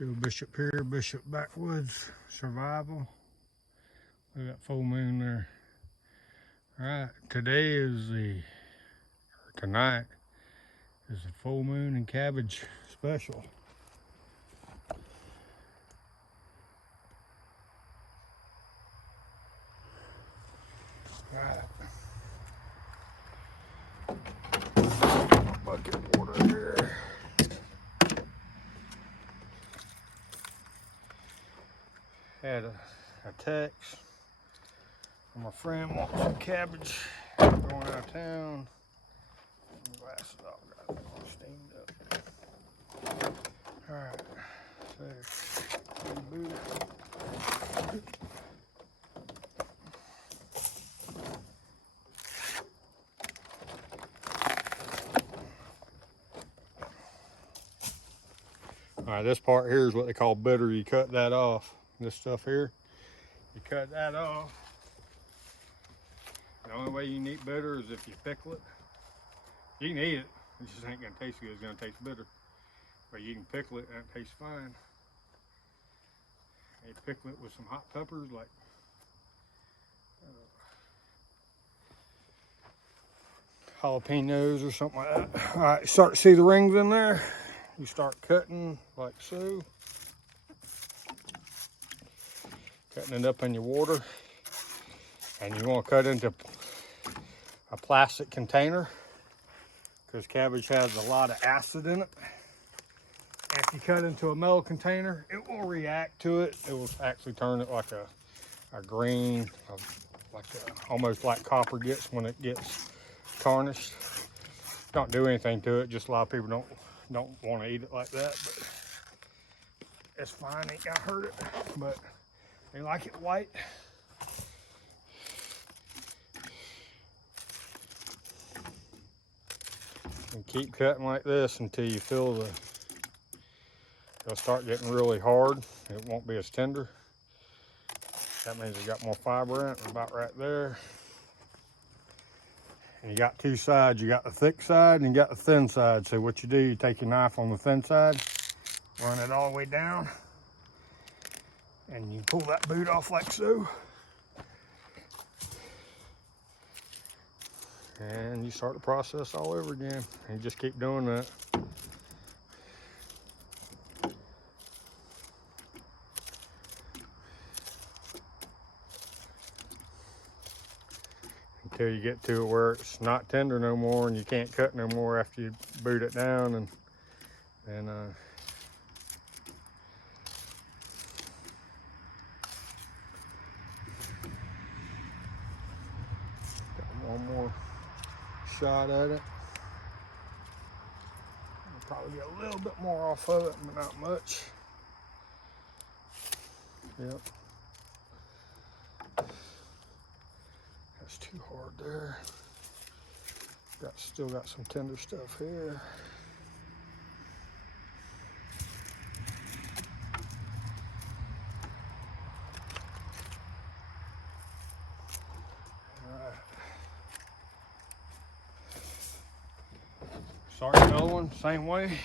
Still Bishop here, Bishop Backwoods Survival. We got full moon there. Alright, tonight is the full moon and cabbage special. Alright. Bucket of water here. Had a text from a friend wanting some cabbage, going out of town. Glasses off, got it all steamed up. Alright, so boot. Alright, this part here is what they call bitter. You cut that off. This stuff here, you cut that off. The only way you can eat bitter is if you pickle it. You can eat it, it just ain't gonna taste good, it's gonna taste bitter. But you can pickle it and it tastes fine. You pickle it with some hot peppers, like jalapenos or something like that. All right, start to see the rings in there. You start cutting like so. Cutting it up in your water, and you want to cut into a plastic container because cabbage has a lot of acid in it. If you cut into a metal container, it will react to it. It will actually turn it like a green, almost like copper gets when it gets tarnished. Don't do anything to it. Just a lot of people don't want to eat it like that, but it's fine. Ain't gonna hurt it, but they like it white. And keep cutting like this until you feel it'll start getting really hard. It won't be as tender. That means it got more fiber in it, about right there. And you got two sides. You got the thick side and you got the thin side. So what you do, you take your knife on the thin side, run it all the way down, and you pull that boot off like so. And you start the process all over again. And you just keep doing that. Until you get to it where it's not tender no more and you can't cut no more after you boot it down. And one more shot at it. I'll probably get a little bit more off of it, but not much. Yep. That's too hard there. Still got some tender stuff here. Start the other one, same way.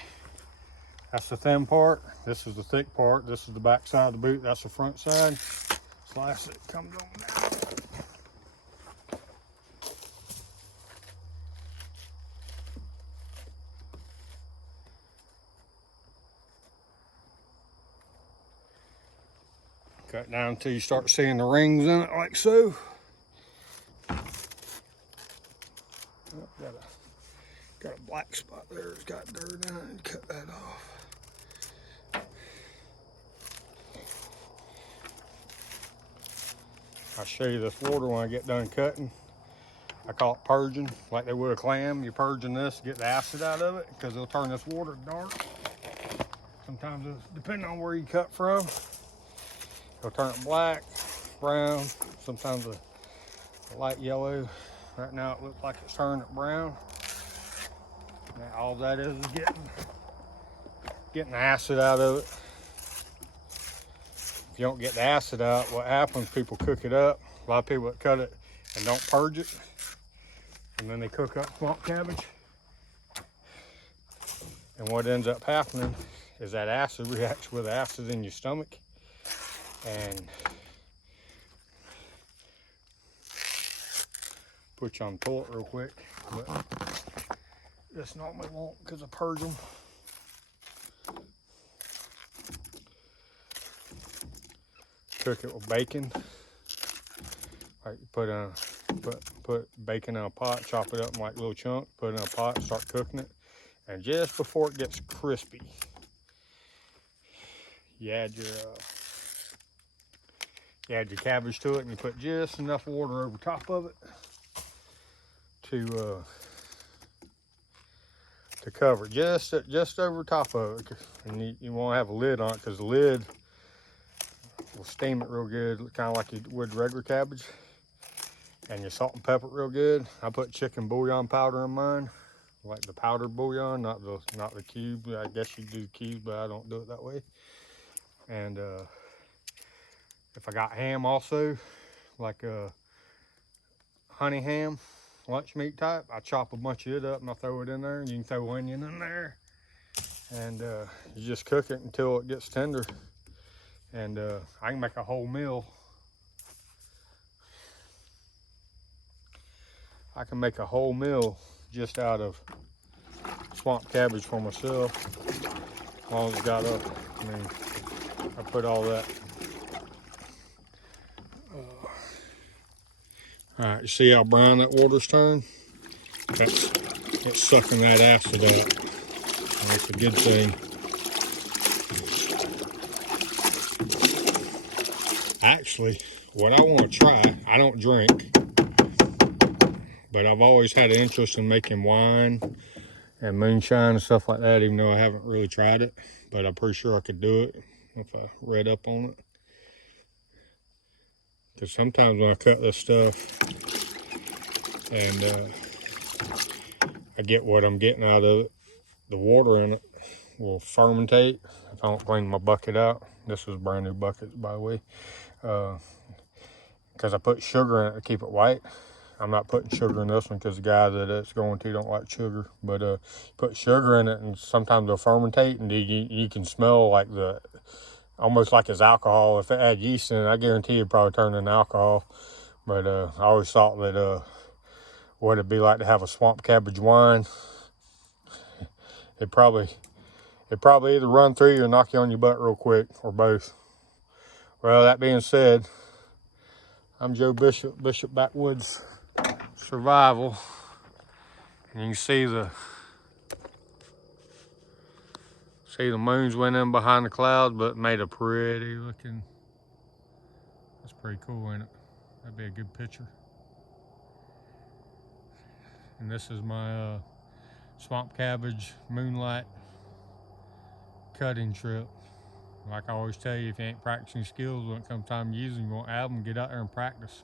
That's the thin part. This is the thick part. This is the back side of the boot. That's the front side. Slice it, comes on down. Cut down until you start seeing the rings in it, like so. Got a black spot there, it's got dirt in it, cut that off. I'll show you this water when I get done cutting. I call it purging, like they would a clam. You're purging this to get the acid out of it, because it'll turn this water dark. Sometimes, depending on where you cut from, it'll turn it black, brown, sometimes a light yellow. Right now it looks like it's turning it brown. Now, all that is getting the acid out of it. If you don't get the acid out, what happens, people cook it up. A lot of people that cut it and don't purge it, and then they cook up swamp cabbage. And what ends up happening is that acid reacts with acid in your stomach. And put you on the toilet real quick. But this normally won't because I purge them. Cook it with bacon. Like put bacon in a pot, chop it up in like little chunks, put it in a pot, start cooking it. And just before it gets crispy, you add your cabbage to it, and you put just enough water over top of it to cover it, just over top of it. And you want to have a lid on it because the lid will steam it real good, kind of like you would regular cabbage. And you salt and pepper it real good. I put chicken bouillon powder in mine, like the powdered bouillon, not the cube. I guess you do the cube, but I don't do it that way. And if I got ham also, like a honey ham, lunch meat type, I chop a bunch of it up and I throw it in there. And you can throw onion in there, and you just cook it until it gets tender. And I can make a whole meal. I can make a whole meal just out of swamp cabbage for myself, as long as it's got up. I mean, I put all that. All right, you see how brown that water's turned? It's sucking that acid out. That's a good thing. Actually, what I want to try, I don't drink, but I've always had an interest in making wine and moonshine and stuff like that, even though I haven't really tried it. But I'm pretty sure I could do it if I read up on it. Because sometimes when I cut this stuff and I get what I'm getting out of it, the water in it will fermentate if I don't clean my bucket out. This is a brand new bucket, by the way. Because I put sugar in it to keep it white. I'm not putting sugar in this one because the guy that it's going to don't like sugar. But put sugar in it and sometimes they'll fermentate, and you can smell like almost like it's alcohol. If it had yeast in it, I guarantee it'd probably turn into alcohol. But I always thought that what it'd be like to have a swamp cabbage wine. It'd probably either run through you or knock you on your butt real quick, or both. Well, that being said, I'm Joe Bishop, Bishop Backwoods Survival. And you can see the moons went in behind the clouds, but made a pretty looking. That's pretty cool, ain't it? That'd be a good picture. And this is my swamp cabbage moonlight cutting trip. Like I always tell you, if you ain't practicing skills when it comes time to use them, you won't have them. Get out there and practice.